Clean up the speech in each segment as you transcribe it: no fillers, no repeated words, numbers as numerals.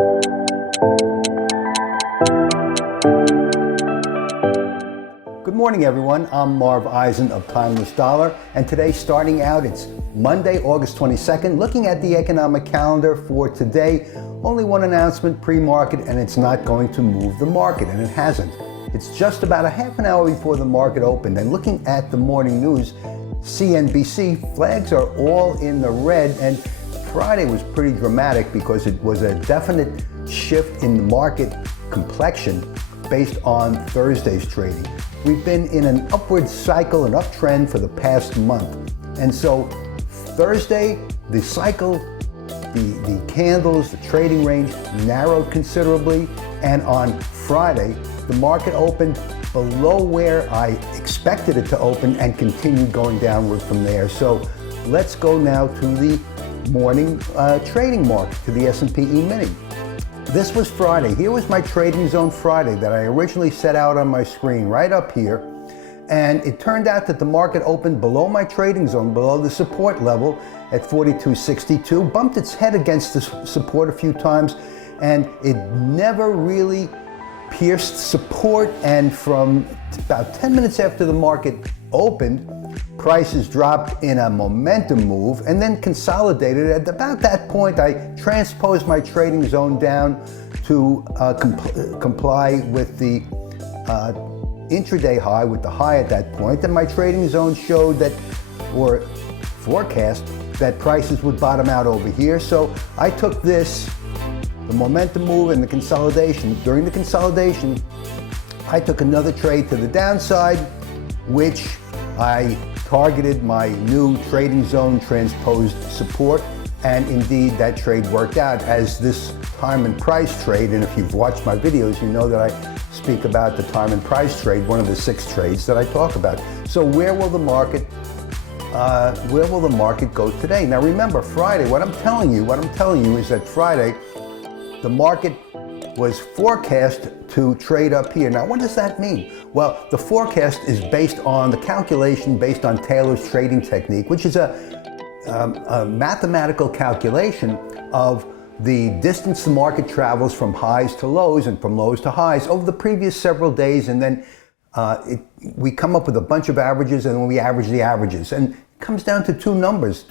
Good morning, everyone. I'm Marv Eisen of Timeless Dollar, and today, starting out, it's Monday, August 22nd. Looking at the economic calendar for today, only one announcement pre-market, and it's not going to move the market, and it hasn't. It's just about a half an hour before the market opened, and looking at the morning news, CNBC flags are all in the red, and Friday was pretty dramatic because it was a definite shift in the market complexion based on Thursday's trading. We've been in an upward cycle, an uptrend for the past month. And so Thursday, the cycle, the candles, the trading range narrowed considerably. And on Friday, the market opened below where I expected it to open and continued going downward from there. So let's go now to the morning trading market, to the S&P E-mini. This was Friday. Here was my trading zone Friday that I originally set out on my screen right up here. And it turned out that the market opened below my trading zone, below the support level at 42.62, bumped its head against the support a few times, and it never really pierced support. And from about 10 minutes after the market opened, prices dropped in a momentum move and then consolidated. At about that point, I transposed my trading zone down to comply with the intraday high, with the high at that point. And my trading zone showed that, or forecast, that prices would bottom out over here. So I took this, the momentum move and the consolidation. During the consolidation, I took another trade to the downside, which I targeted my new trading zone transposed support, and indeed that trade worked out as this time and price trade. And if you've watched my videos, you know that I speak about the time and price trade, one of the 6 trades that I talk about. So where will the market go today? Now remember, Friday, what I'm telling you is that Friday the market was forecast to trade up here. Now, what does that mean? Well, the forecast is based on the calculation based on Taylor's trading technique, which is a mathematical calculation of the distance the market travels from highs to lows and from lows to highs over the previous several days. And then we come up with a bunch of averages, and then we average the averages. And it comes down to two numbers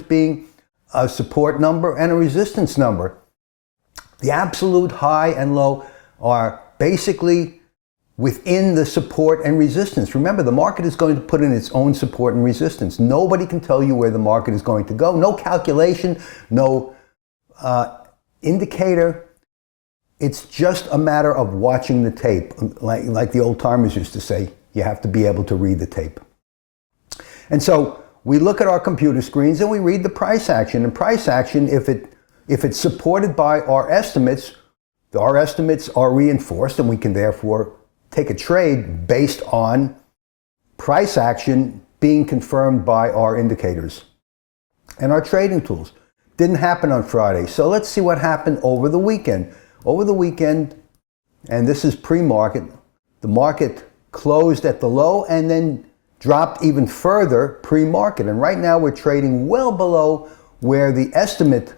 being a support number and a resistance number. The absolute high and low are basically within the support and resistance. Remember, the market is going to put in its own support and resistance. Nobody can tell you where the market is going to go. No calculation, no indicator. It's just a matter of watching the tape. Like the old timers used to say, you have to be able to read the tape. And so we look at our computer screens and we read the price action. And price action, if it's supported by our estimates are reinforced, and we can therefore take a trade based on price action being confirmed by our indicators and our trading tools. Didn't happen on Friday. So let's see what happened over the weekend. Over the weekend, and this is pre-market, the market closed at the low and then dropped even further pre-market. And right now we're trading well below where the estimate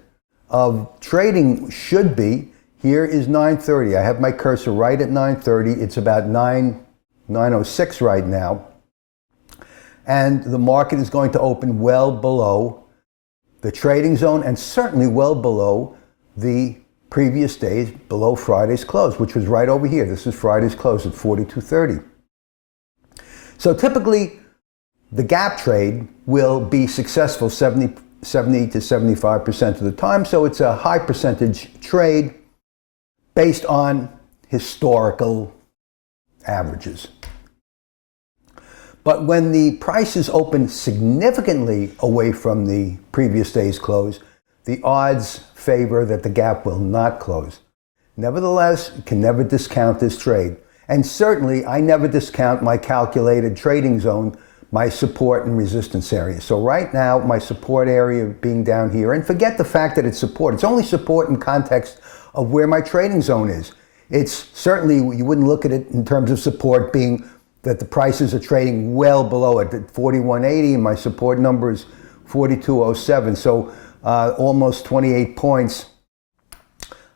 of trading should be. Here is 9:30. I have my cursor right at 9:30. It's about 9:06 right now. And the market is going to open well below the trading zone and certainly well below the previous days, below Friday's close, which was right over here. This is Friday's close at 42.30. So typically, the gap trade will be successful 70 to 75% of the time. So it's a high percentage trade based on historical averages. But when the prices open significantly away from the previous day's close, the odds favor that the gap will not close. Nevertheless, you can never discount this trade. And certainly, I never discount my calculated trading zone, my support and resistance area. So right now, my support area being down here, and forget the fact that it's support. It's only support in context of where my trading zone is. It's certainly, you wouldn't look at it in terms of support being that the prices are trading well below it at 41.80, and my support number is 42.07. So almost 28 points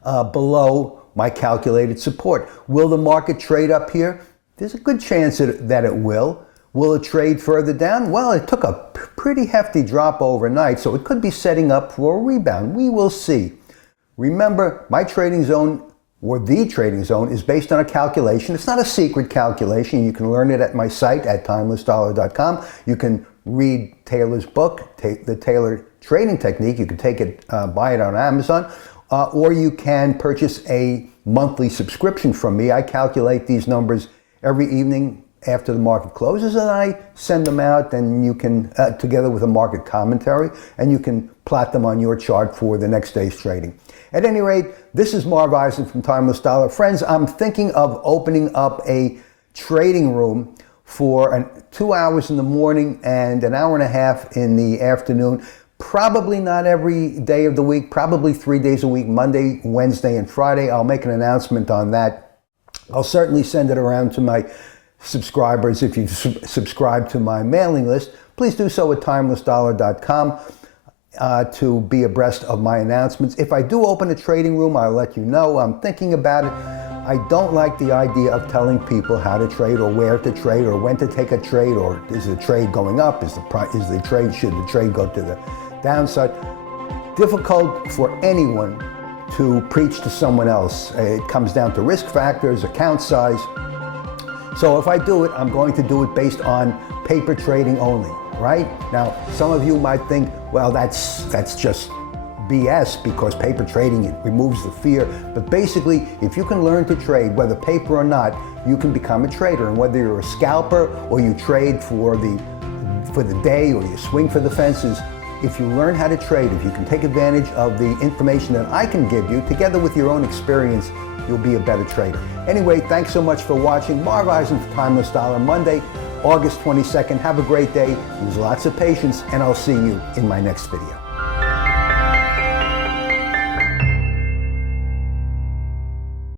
below my calculated support. Will the market trade up here? There's a good chance that it will. Will it trade further down? Well, it took a pretty hefty drop overnight, so it could be setting up for a rebound. We will see. Remember, my trading zone, or the trading zone, is based on a calculation. It's not a secret calculation. You can learn it at my site at timelessdollar.com. You can read Taylor's book, The Taylor Trading Technique. You can take it, buy it on Amazon, or you can purchase a monthly subscription from me. I calculate these numbers every evening after the market closes, and I send them out, and you can, together with a market commentary, and you can plot them on your chart for the next day's trading. At any rate, this is Marv Eisen from Timeless Dollar. Friends, I'm thinking of opening up a trading room for 2 hours in the morning and an hour and a half in the afternoon. Probably not every day of the week, probably 3 days a week, Monday, Wednesday, and Friday. I'll make an announcement on that. I'll certainly send it around to my subscribers. If you subscribe to my mailing list, please do so at timelessdollar.com to be abreast of my announcements. If I do open a trading room, I'll let you know. I'm thinking about it. I don't like the idea of telling people how to trade or where to trade or when to take a trade, or is the trade going up? Should the trade go to the downside? Difficult for anyone to preach to someone else. It comes down to risk factors, account size. So if I do it, I'm going to do it based on paper trading only, right? Now, some of you might think, well, that's just BS, because paper trading, it removes the fear. But basically, if you can learn to trade, whether paper or not, you can become a trader. And whether you're a scalper or you trade for the day or you swing for the fences, if you learn how to trade, if you can take advantage of the information that I can give you, together with your own experience, you'll be a better trader. Anyway, thanks so much for watching. Marv Eisen for Timeless Dollar, Monday, August 22nd. Have a great day. Use lots of patience, and I'll see you in my next video.